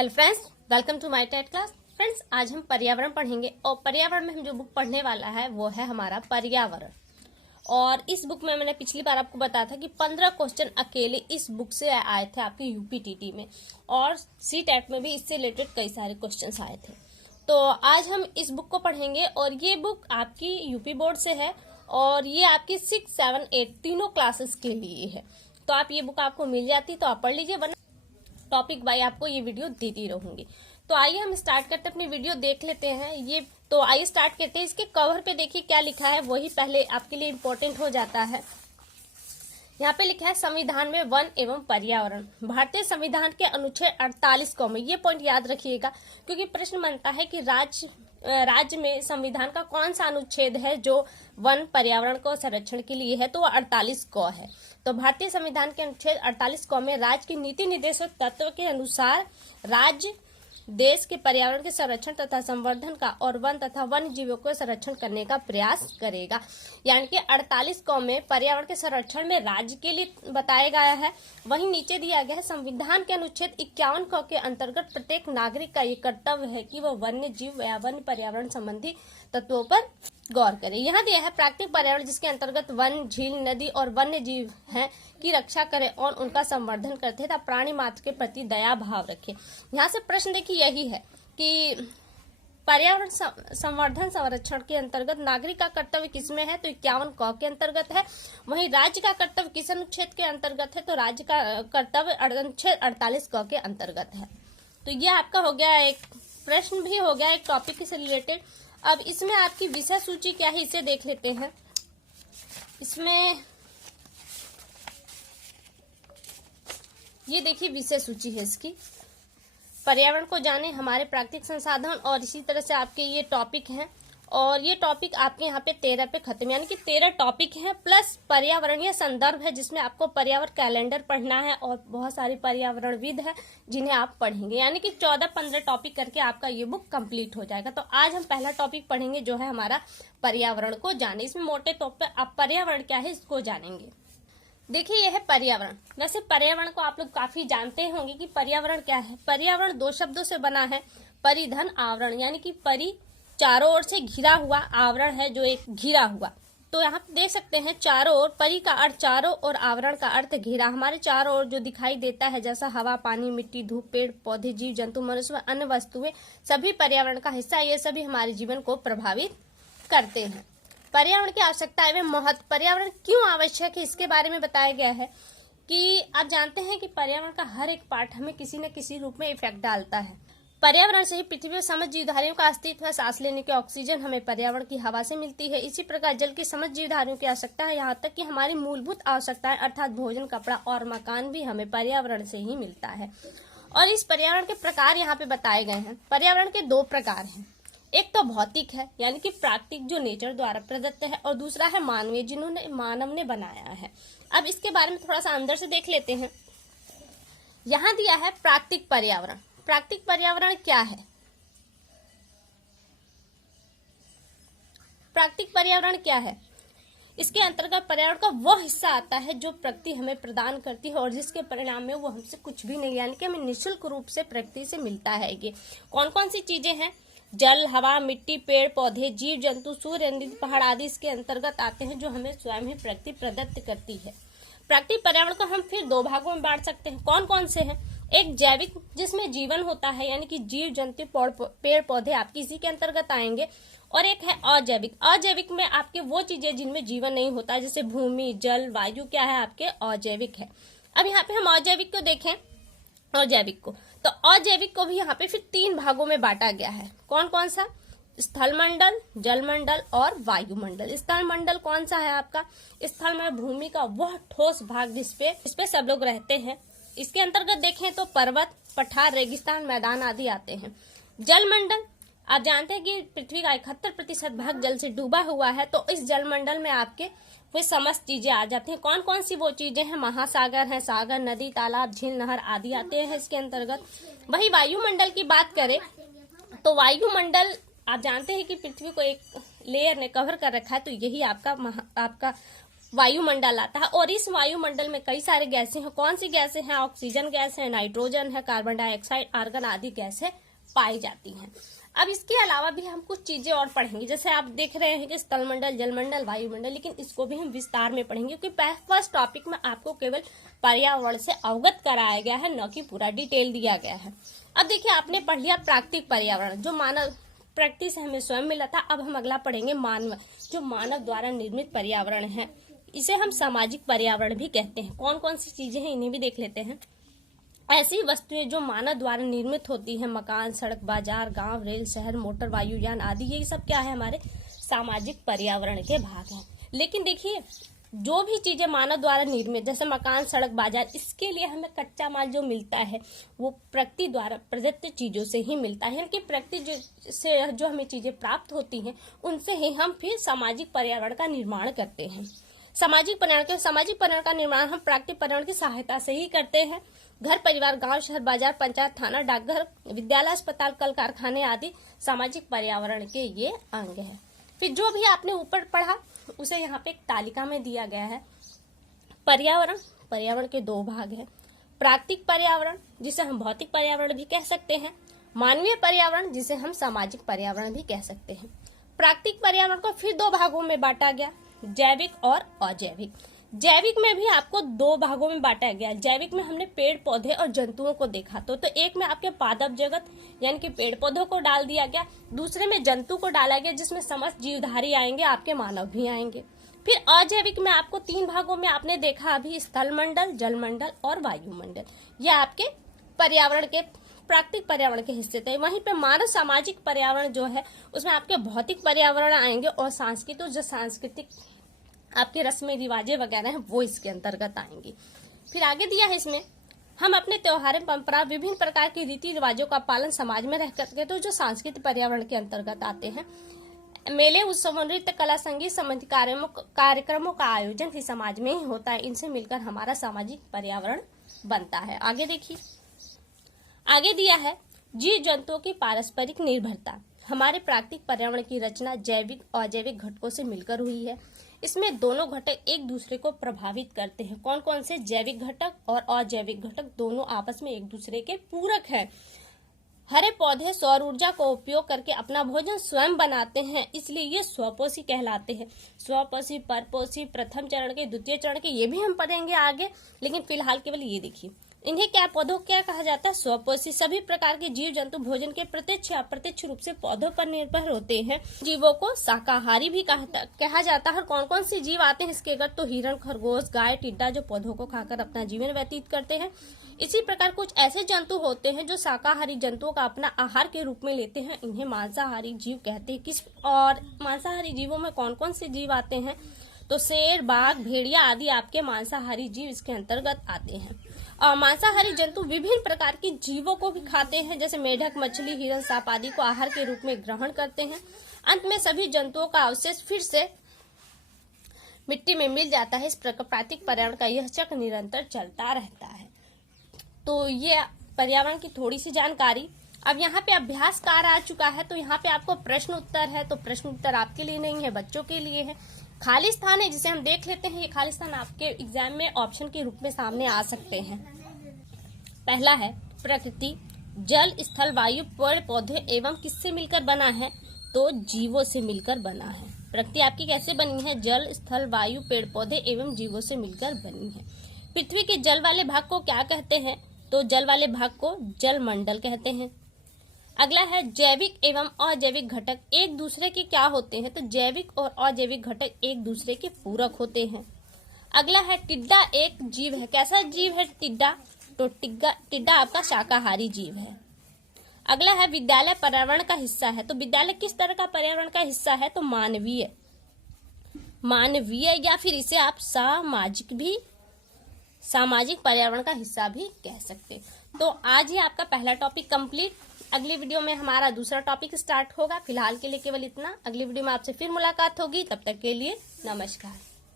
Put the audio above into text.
Hello friends, welcome to my TET class. Friends, आज हम पर्यावरण पढ़ेंगे और पर्यावरण में हम जो बुक पढ़ने वाला है वो है हमारा पर्यावरण। और इस बुक में मैंने पिछली बार आपको बताया था कि 15 क्वेश्चन अकेले इस बुक से आए थे आपके यूपीटीटी में, और सी टेट में भी इससे रिलेटेड कई सारे क्वेश्चन आए थे। तो आज हम इस बुक को पढ़ेंगे और ये बुक आपकी यूपी बोर्ड से है और ये आपकी 6, 7, 8 तीनों क्लासेस के लिए है। तो आप ये बुक आपको मिल जाती तो आप पढ़ लीजिए, वरना टॉपिक बाय आपको ये वीडियो देती रहूंगी। तो आइए हम स्टार्ट करते हैं, अपनी वीडियो देख लेते हैं। ये तो आइए स्टार्ट करते हैं। इसके कवर पे देखिए क्या लिखा है, वही पहले आपके लिए इम्पोर्टेंट हो जाता है। यहाँ पे लिखा है संविधान में वन एवं पर्यावरण। भारतीय संविधान के अनुच्छेद 48 को में, ये पॉइंट याद रखिएगा क्योंकि प्रश्न बनता है कि राज्य में संविधान का कौन सा अनुच्छेद है जो वन पर्यावरण को संरक्षण के लिए है, तो वो 48 क है। तो भारतीय संविधान के अनुच्छेद 48 क में राज्य की नीति निर्देशक तत्व के अनुसार राज्य देश के पर्यावरण के संरक्षण तथा संवर्धन का और वन तथा वन्य जीवों को संरक्षण करने का प्रयास करेगा। यानी कि 48 क में पर्यावरण के संरक्षण में राज्य के लिए बताया गया है। वहीं नीचे दिया गया है संविधान के अनुच्छेद 51 क के अंतर्गत प्रत्येक नागरिक का ये कर्तव्य है कि वह वन्य जीव या वन्य पर्यावरण संबंधी तत्वों पर गौर करें। यहाँ दिया है प्राकृतिक पर्यावरण, जिसके अंतर्गत वन, झील, नदी और वन्य जीव हैं की रक्षा करें और उनका संवर्धन करते तथा प्राणी मात्र के प्रति दया भाव रखें। यहाँ से प्रश्न देखिए यही है कि पर्यावरण संवर्धन संरक्षण के अंतर्गत नागरिक का कर्तव्य किसमें है, तो 51 क के अंतर्गत है। वहीं राज्य का कर्तव्य किस अनुच्छेद के अंतर्गत है, तो राज्य का कर्तव्य अनुच्छेद 48 क के अंतर्गत है। तो यह आपका हो गया, एक प्रश्न भी हो गया एक टॉपिक से रिलेटेड। अब इसमें आपकी विषय सूची क्या है, इसे देख लेते हैं। इसमें ये देखिए विषय सूची है इसकी, पर्यावरण को जाने, हमारे प्राकृतिक संसाधन, और इसी तरह से आपके ये टॉपिक हैं। और ये टॉपिक आपके यहाँ पे 13 पे खत्म, यानी कि 13 टॉपिक हैं प्लस पर्यावरणीय संदर्भ है, जिसमें आपको पर्यावरण कैलेंडर पढ़ना है और बहुत सारी पर्यावरणविद है जिन्हें आप पढ़ेंगे। यानी कि 14-15 टॉपिक करके आपका ये बुक कंप्लीट हो जाएगा। तो आज हम पहला टॉपिक पढ़ेंगे जो है हमारा पर्यावरण को जाने। इसमें मोटे तौर पर आप पर्यावरण क्या है इसको जानेंगे। देखिए यह है पर्यावरण। वैसे पर्यावरण को आप लोग काफी जानते होंगे कि पर्यावरण क्या है। पर्यावरण 2 शब्दों से बना है, परिधन आवरण, यानी कि परि चारों ओर से घिरा हुआ, आवरण है जो एक घिरा हुआ। तो यहाँ पे देख सकते हैं चारों ओर, परि का अर्थ चारों और आवरण का अर्थ घेरा। हमारे चारों ओर जो दिखाई देता है, जैसा हवा, पानी, मिट्टी, धूप, पेड़ पौधे, जीव जंतु, मनुष्य व अन्य वस्तुएं, सभी पर्यावरण का हिस्सा। ये सभी हमारे जीवन को प्रभावित करते हैं। पर्यावरण की आवश्यकता एवं महत्व, पर्यावरण क्यों आवश्यक है इसके बारे में बताया गया है कि आप जानते हैं कि पर्यावरण का हर एक पार्ट हमें किसी न किसी रूप में इफेक्ट डालता है। पर्यावरण से ही पृथ्वी पर समस्त जीवधारियों का अस्तित्व है। सांस लेने की ऑक्सीजन हमें पर्यावरण की हवा से मिलती है। इसी प्रकार जल की समस्त जीवधारियों की आवश्यकता है, यहाँ तक कि हमारी मूलभूत आवश्यकताएं अर्थात भोजन, कपड़ा और मकान भी हमें पर्यावरण से ही मिलता है। और इस पर्यावरण के प्रकार यहाँ पे बताए गए हैं। पर्यावरण के 2 प्रकार हैं, एक तो भौतिक है यानी कि प्राकृतिक जो नेचर द्वारा प्रदत्त है, और दूसरा है मानवीय, जिन्होंने मानव ने बनाया है। अब इसके बारे में थोड़ा सा अंदर से देख लेते हैं। यहाँ दिया है प्राकृतिक पर्यावरण। प्राकृतिक पर्यावरण क्या है? प्राकृतिक पर्यावरण क्या है? इसके अंतर्गत पर्यावरण का वह हिस्सा आता है जो प्रकृति हमें प्रदान करती है और जिसके परिणाम में वो हमसे कुछ भी नहीं, यानी कि हमें निःशुल्क रूप से प्रकृति से मिलता है। ये कौन कौन सी चीजें हैं? जल, हवा, मिट्टी, पेड़ पौधे, जीव जंतु, सूर्य, नदी, पहाड़ आदि इसके अंतर्गत आते हैं, जो हमें स्वयं ही प्रकृति प्रदत्त करती है। प्राकृतिक पर्यावरण को हम फिर 2 भागों में बांट सकते हैं। कौन कौन से हैं? एक जैविक, जिसमें जीवन होता है, यानी कि जीव जंतु, पेड़ पौधे आपकी इसी के अंतर्गत आएंगे। और एक है अजैविक। अजैविक में आपके वो चीजें जिनमें जीवन नहीं होता, जैसे भूमि, जल, वायु, क्या है आपके अजैविक है। अब यहाँ पे हम अजैविक को देखें, अजैविक को, तो अजैविक को भी यहाँ पे फिर 3 भागों में बांटा गया है। कौन कौन सा? स्थल मंडल, जल मंडल और वायुमंडल। स्थल मंडल कौन सा है आपका? स्थल में भूमि का वह ठोस भाग जिसपे सब लोग रहते हैं। इसके अंतर्गत देखें तो पर्वत, पठार, रेगिस्तान, मैदान आदि आते हैं। जल मंडल, आप जानते हैं कि पृथ्वी का 71% भाग जल से डूबा हुआ है, तो इस जल मंडल में आपके वे समस्त चीजें आ जाती हैं। कौन कौन सी वो चीजें हैं? महासागर है, सागर, नदी, तालाब, झील, नहर आदि आते हैं इसके अंतर्गत। वही वायुमंडल की बात करें तो वायुमंडल, आप जानते हैं कि पृथ्वी को एक लेयर ने कवर कर रखा है, तो यही आपका वायुमंडल आता है और इस वायुमंडल में कई सारे गैसें हैं। कौन सी गैसें हैं? ऑक्सीजन गैस है, नाइट्रोजन है, कार्बन डाइऑक्साइड, आर्गन आदि गैसें पाई जाती हैं। अब इसके अलावा भी हम कुछ चीजें और पढ़ेंगे, जैसे आप देख रहे हैं कि स्थलमंडल, जलमंडल, वायुमंडल, लेकिन इसको भी हम विस्तार में पढ़ेंगे क्योंकि फर्स्ट टॉपिक में आपको केवल पर्यावरण से अवगत कराया गया है, न कि पूरा डिटेल दिया गया है। अब देखिए, आपने पढ़ लिया प्राकृतिक पर्यावरण, जो मानव प्रकृति से हमें स्वयं मिला था। अब हम अगला पढ़ेंगे मानव, जो मानव द्वारा निर्मित पर्यावरण है। इसे हम सामाजिक पर्यावरण भी कहते हैं। कौन कौन सी चीजें हैं इन्हें भी देख लेते हैं। ऐसी वस्तुएं जो मानव द्वारा निर्मित होती हैं, मकान, सड़क, बाजार, गांव, रेल, शहर, मोटर, वायुयान आदि, ये सब क्या है? हमारे सामाजिक पर्यावरण के भाग हैं। लेकिन देखिए, जो भी चीजें मानव द्वारा निर्मित, जैसे मकान, सड़क, बाजार, इसके लिए हमें कच्चा माल जो मिलता है वो प्रकृति द्वारा प्रदत्त चीजों से ही मिलता है। यानी कि प्रकृति से जो हमें चीजें प्राप्त होती हैं उनसे ही हम फिर सामाजिक पर्यावरण का निर्माण करते हैं। सामाजिक पर्यावरण का निर्माण हम प्राकृतिक पर्यावरण की सहायता से ही करते हैं। घर, परिवार, गांव, शहर, बाजार, पंचायत, थाना, डाकघर, विद्यालय, अस्पताल, कल कारखाने आदि सामाजिक पर्यावरण के ये अंग हैं। फिर जो भी आपने ऊपर पढ़ा उसे यहाँ पे एक तालिका में दिया गया है। पर्यावरण के दो भाग हैं। प्राकृतिक पर्यावरण, जिसे हम भौतिक पर्यावरण भी कह सकते हैं, मानवीय पर्यावरण, जिसे हम सामाजिक पर्यावरण भी कह सकते हैं। प्राकृतिक पर्यावरण को फिर दो भागों में बांटा गया, जैविक और अजैविक। जैविक में भी आपको दो भागों में बांटा गया। जैविक में हमने पेड़ पौधे और जंतुओं को देखा, तो एक में आपके पादप जगत यानी कि पेड़ पौधों को डाल दिया गया, दूसरे में जंतु को डाला गया जिसमें समस्त जीवधारी आएंगे, आपके मानव भी आएंगे। फिर अजैविक में आपको तीन भागों में आपने देखा अभी, स्थलमंडल, जलमंडल और वायुमंडल। ये आपके पर्यावरण के प्राकृतिक पर्यावरण के हिस्से थे। वहीं पे मानव सामाजिक पर्यावरण जो है उसमें आपके भौतिक पर्यावरण आएंगे और सांस्कृतिक आपके रस्में रिवाजें वगैरह हैं वो इसके अंतर्गत आएंगी। फिर आगे दिया है इसमें, हम अपने त्योहार, परंपरा, विभिन्न प्रकार की रीति रिवाजों का पालन समाज में रह करके, तो जो सांस्कृतिक पर्यावरण के अंतर्गत आते हैं। मेले, उत्सव, नृत्य, कला, संगीत संबंधी कार्यक्रमों का आयोजन भी समाज में ही होता है। इनसे मिलकर हमारा सामाजिक पर्यावरण बनता है। आगे देखिए, आगे दिया है जीव जंतुओं की पारस्परिक निर्भरता। हमारे प्राकृतिक पर्यावरण की रचना जैविक और अजैविक घटकों से मिलकर हुई है। इसमें दोनों घटक एक दूसरे को प्रभावित करते हैं। कौन कौन से? जैविक घटक और अजैविक घटक दोनों आपस में एक दूसरे के पूरक हैं। हरे पौधे सौर ऊर्जा को उपयोग करके अपना भोजन स्वयं बनाते हैं, इसलिए ये स्वपोषी कहलाते हैं। स्वपोषी, परपोषी, प्रथम चरण के, द्वितीय चरण के, ये भी हम पढ़ेंगे आगे, लेकिन फिलहाल केवल ये देखिए। इन्हें पौधों क्या कहा जाता है? स्वपोषी। सभी प्रकार के जीव जंतु भोजन के प्रत्यक्ष या अप्रत्यक्ष रूप से पौधों पर निर्भर होते हैं। जीवों को शाकाहारी भी कहा जाता है। कौन कौन से जीव आते हैं इसके अगर? तो हिरण, खरगोश, गाय, टिड्डा, जो पौधों को खाकर अपना जीवन व्यतीत करते हैं। इसी प्रकार कुछ ऐसे जंतु होते हैं जो शाकाहारी जंतुओं का अपना आहार के रूप में लेते हैं। इन्हें मांसाहारी जीव कहते हैं। और मांसाहारी जीवों में कौन कौन से जीव आते हैं? तो शेर, बाघ, भेड़िया आदि आपके मांसाहारी जीव इसके अंतर्गत आते हैं। और मांसाहारी जंतु विभिन्न प्रकार के जीवों को भी खाते हैं, जैसे मेढक, मछली, हिरण, सांप आदि को आहार के रूप में ग्रहण करते हैं। अंत में सभी जंतुओं का अवशेष फिर से मिट्टी में मिल जाता है। इस प्राकृतिक पर्यावरण का यह चक्र निरंतर चलता रहता है। तो ये पर्यावरण की थोड़ी सी जानकारी। अब यहाँ पे अभ्यास कार्य आ चुका है, तो यहाँ पे आपको प्रश्न उत्तर है। तो प्रश्न उत्तर आपके लिए नहीं है, बच्चों के लिए है। खाली स्थान है जिसे हम देख लेते हैं। ये खाली स्थान आपके एग्जाम में ऑप्शन के रूप में सामने आ सकते हैं। पहला है प्रकृति, जल, स्थल, वायु, पेड़ पौधे एवं किससे मिलकर बना है? तो जीवों से मिलकर बना है। प्रकृति आपकी कैसे बनी है? जल, स्थल, वायु, पेड़ पौधे एवं जीवों से मिलकर बनी है। पृथ्वी के जल वाले भाग को क्या कहते हैं? तो जल वाले भाग को जलमंडल कहते हैं। अगला है जैविक एवं अजैविक घटक एक दूसरे के क्या होते हैं? तो जैविक और अजैविक घटक एक दूसरे के पूरक होते हैं। अगला है टिड्डा एक जीव है। कैसा जीव है टिड्डा? तो टिड्डा आपका शाकाहारी जीव है। अगला है विद्यालय पर्यावरण का हिस्सा है। तो विद्यालय किस तरह का पर्यावरण का हिस्सा है? तो मानवीय या फिर इसे आप सामाजिक पर्यावरण का हिस्सा भी कह सकते। तो आज ही आपका पहला टॉपिक कंप्लीट। अगली वीडियो में हमारा दूसरा टॉपिक स्टार्ट होगा। फिलहाल के लिए केवल इतना। अगली वीडियो में आपसे फिर मुलाकात होगी। तब तक के लिए नमस्कार।